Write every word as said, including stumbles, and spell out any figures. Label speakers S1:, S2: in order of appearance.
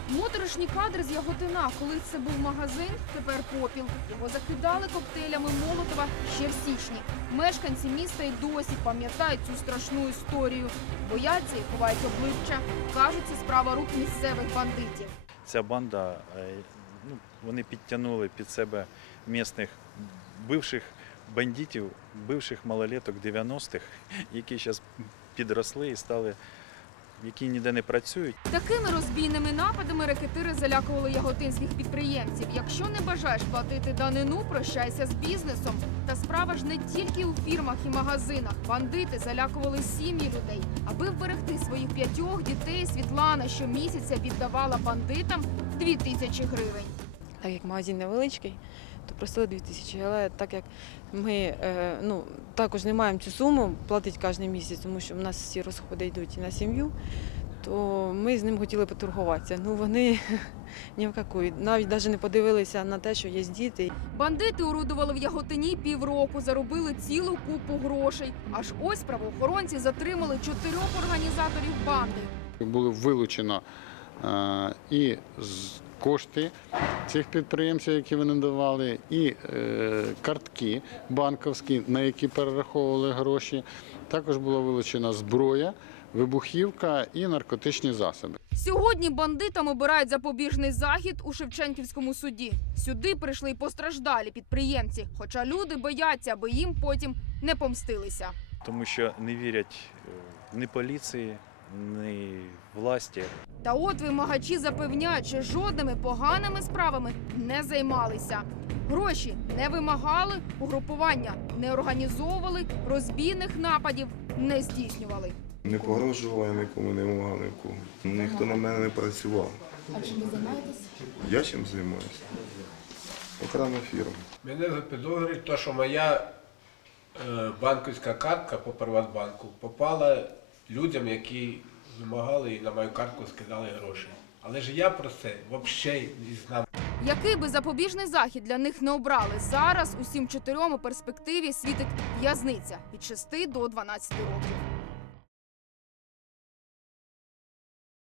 S1: Моторошні кадри з Яготина. Колись це був магазин, тепер попіл. Його закидали коктейлями Молотова ще в січні. Мешканці міста й досі пам'ятають цю страшну історію. Бояться і ховають обличчя. Кажуть, це справа рук місцевих бандитів.
S2: Ця банда, ну, вони підтягнули під себе місцевих бивших бандитів, бивших малолеток дев'яностих, які зараз підросли і стали, які ніде не працюють.
S1: Такими розбійними нападами рекетири залякували яготинських підприємців. Якщо не бажаєш платити данину, прощайся з бізнесом. Та справа ж не тільки у фірмах і магазинах. Бандити залякували сім'ї людей. Аби вберегти своїх п'ятьох дітей, Світлана щомісяця віддавала бандитам дві тисячі гривень.
S3: Так як магазин невеличкий, то просили дві тисячі, але так як ми е, ну, також не маємо цю суму платити кожен місяць, тому що в нас всі розходи йдуть на сім'ю, то ми з ним хотіли поторгуватися. Ну вони ні в какую, навіть навіть не подивилися на те, що є діти.
S1: Бандити орудували в Яготині півроку, заробили цілу купу грошей. Аж ось правоохоронці затримали чотирьох організаторів банди.
S4: Було вилучено е, і з кошти цих підприємців, які вони давали, і е, картки банківські, на які перераховували гроші. Також була вилучена зброя, вибухівка і наркотичні засоби.
S1: Сьогодні бандитам обирають запобіжний захід у Шевченківському суді. Сюди прийшли й постраждалі підприємці, хоча люди бояться, аби їм потім не помстилися.
S2: Тому що не вірять ні поліції, ні власті.
S1: Та от вимагачі запевняють, що жодними поганими справами не займалися. Гроші не вимагали, угрупування не організовували, розбійних нападів не здійснювали.
S5: Не погрожував я нікому, не вимагав нікому. Ніхто на мене не працював.
S1: А чим ви займаєтесь?
S5: Я чим займаюся? Охрана фірми.
S6: Мене запідозрюють, те, що моя е, банківська картка по Приватбанку попала людям, які вимагали і на мою картку скидали гроші. Але ж я про це взагалі не знав.
S1: Який би запобіжний захід для них не обрали, зараз усім чотирьом у перспективі світить в'язниця від шести до дванадцяти років.